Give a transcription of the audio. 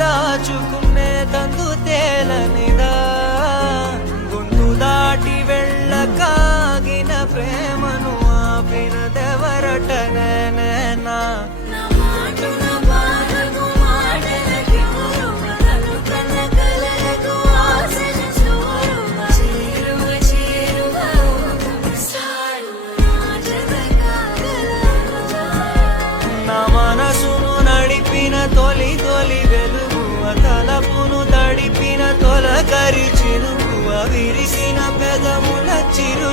దాచుకునే తందు తేలనిదా గుండు దాటి వెళ్ళకాగిన ప్రేమను ఆపినదెవరటనేనా నా మనసును నడిపిన తొలి తొలి వెలుగు తలపును తడిపిన తొలకరి చిరుగు విరిసిన పెదముల చిరు